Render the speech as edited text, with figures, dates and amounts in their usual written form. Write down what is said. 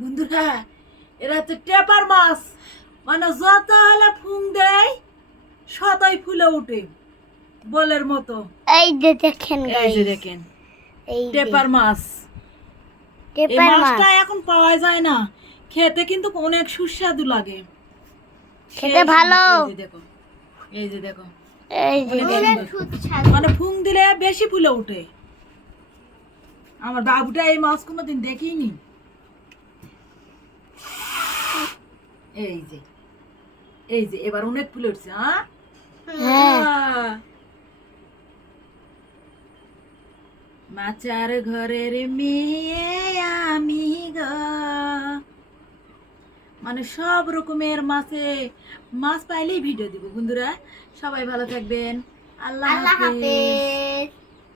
বন্ধুরা, এরা তো টেপার মাছ, মানে যত হলে ফুং দেয় সতই ফুলে উঠে বলের মতো। এই যে দেখেন এই যে guys, দেখেন এই যে টেপার মাছ। এই টেপার মাছ মাছটা এখন পাওয়া যায় না, খেতে কিন্তু অনেক সুস্বাদু লাগে। খেতে সেই ভালো। এই যে দেখো, এই যে দেখো, এই যে অনেক সুন্দর। মানে ফুং দিলে বেশি ফুলে উঠে। আমার বাবুটা এই মাছ কোনোদিন দেখিনি। এই যে, এই যে এবার অনেক ফুলে উঠছে। হ্যাঁ হ্যাঁ মাচার ঘরের মেয়ে আমি গো। মানে সব রকমের মাছ পাইলেই ভিডিও দিব বন্ধুরা। সবাই ভালো থাকবেন। আল্লাহ আল্লাহ হাফেজ। হাফেজ।